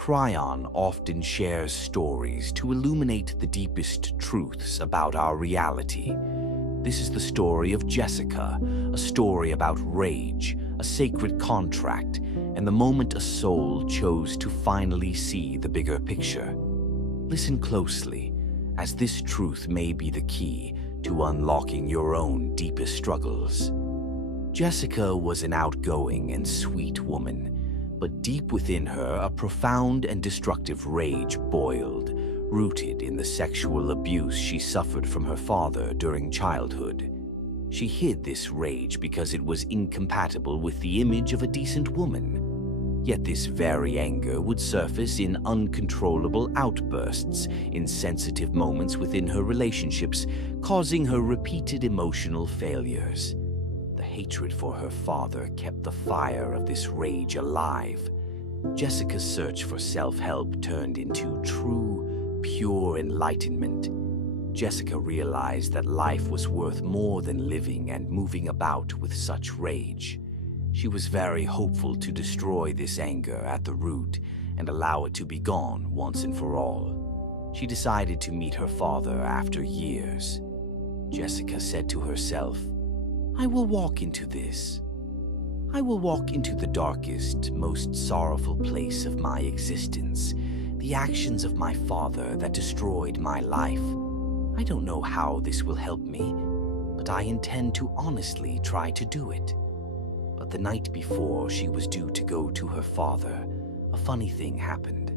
Kryon often shares stories to illuminate the deepest truths about our reality. This is the story of Jessica, a story about rage, a sacred contract, and the moment a soul chose to finally see the bigger picture. Listen closely, as this truth may be the key to unlocking your own deepest struggles. Jessica was an outgoing and sweet woman, but deep within her a profound and destructive rage boiled, rooted in the sexual abuse she suffered from her father during childhood. She hid this rage because it was incompatible with the image of a decent woman. Yet this very anger would surface in uncontrollable outbursts in sensitive moments within her relationships, causing her repeated emotional failures. The hatred for her father kept the fire of this rage alive. Jessica's search for self-help turned into true, pure enlightenment. Jessica realized that life was worth more than living and moving about with such rage. She was very hopeful to destroy this anger at the root and allow it to be gone once and for all. She decided to meet her father after years. Jessica said to herself, "I will walk into this. I will walk into the darkest, most sorrowful place of my existence, the actions of my father that destroyed my life. I don't know how this will help me, but I intend to honestly try to do it." But the night before she was due to go to her father, a funny thing happened.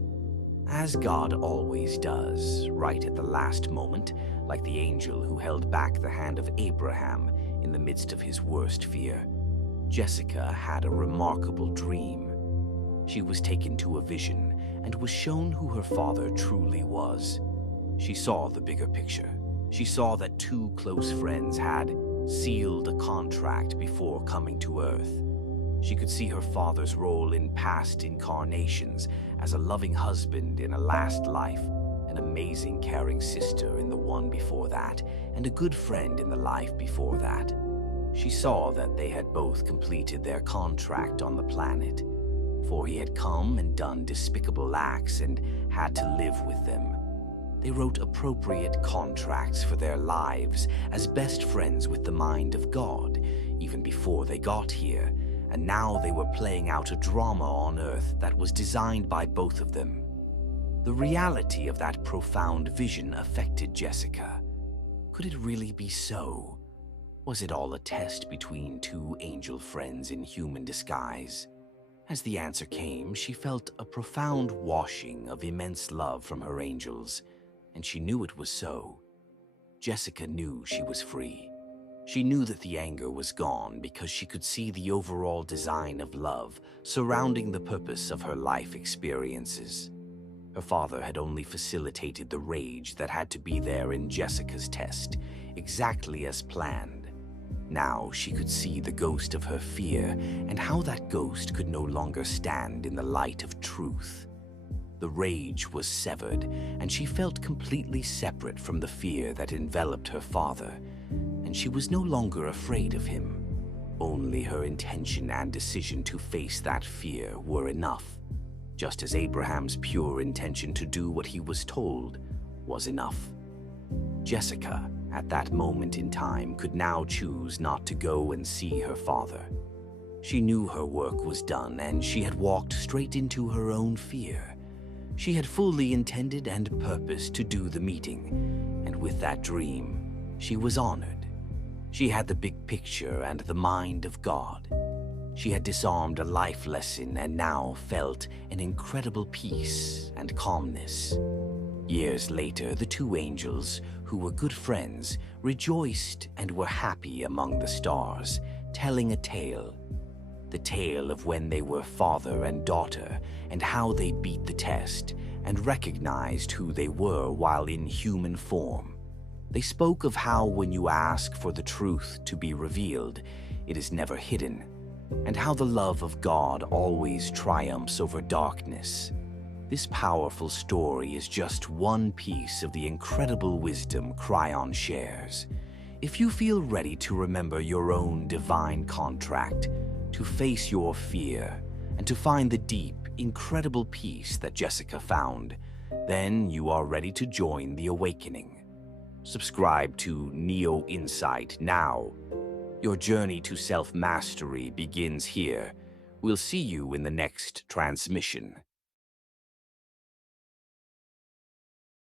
As God always does, right at the last moment, like the angel who held back the hand of Abraham in the midst of his worst fear, Jessica had a remarkable dream. She was taken to a vision and was shown who her father truly was. She saw the bigger picture. She saw that two close friends had sealed a contract before coming to Earth. She could see her father's role in past incarnations as a loving husband in a last life, an amazing caring sister in the one before that, and a good friend in the life before that. She saw that they had both completed their contract on the planet, for he had come and done despicable acts and had to live with them. They wrote appropriate contracts for their lives as best friends with the mind of God, even before they got here, and now they were playing out a drama on Earth that was designed by both of them. The reality of that profound vision affected Jessica. Could it really be so? Was it all a test between two angel friends in human disguise? As the answer came, she felt a profound washing of immense love from her angels, and she knew it was so. Jessica knew she was free. She knew that the anger was gone because she could see the overall design of love surrounding the purpose of her life experiences. Her father had only facilitated the rage that had to be there in Jessica's test, exactly as planned. Now she could see the ghost of her fear and how that ghost could no longer stand in the light of truth. The rage was severed, and she felt completely separate from the fear that enveloped her father, and she was no longer afraid of him. Only her intention and decision to face that fear were enough, just as Abraham's pure intention to do what he was told was enough. Jessica, at that moment in time, could now choose not to go and see her father. She knew her work was done, and she had walked straight into her own fear. She had fully intended and purposed to do the meeting, and with that dream, she was honored. She had the big picture and the mind of God. She had disarmed a life lesson and now felt an incredible peace and calmness. Years later, the two angels, who were good friends, rejoiced and were happy among the stars, telling a tale. The tale of when they were father and daughter, and how they beat the test and recognized who they were while in human form. They spoke of how when you ask for the truth to be revealed, it is never hidden, and how the love of God always triumphs over darkness. This powerful story is just one piece of the incredible wisdom Kryon shares. If you feel ready to remember your own divine contract, to face your fear, and to find the deep, incredible peace that Jessica found, then you are ready to join the awakening. Subscribe to Neo Insight now. Your journey to self-mastery begins here. We'll see you in the next transmission.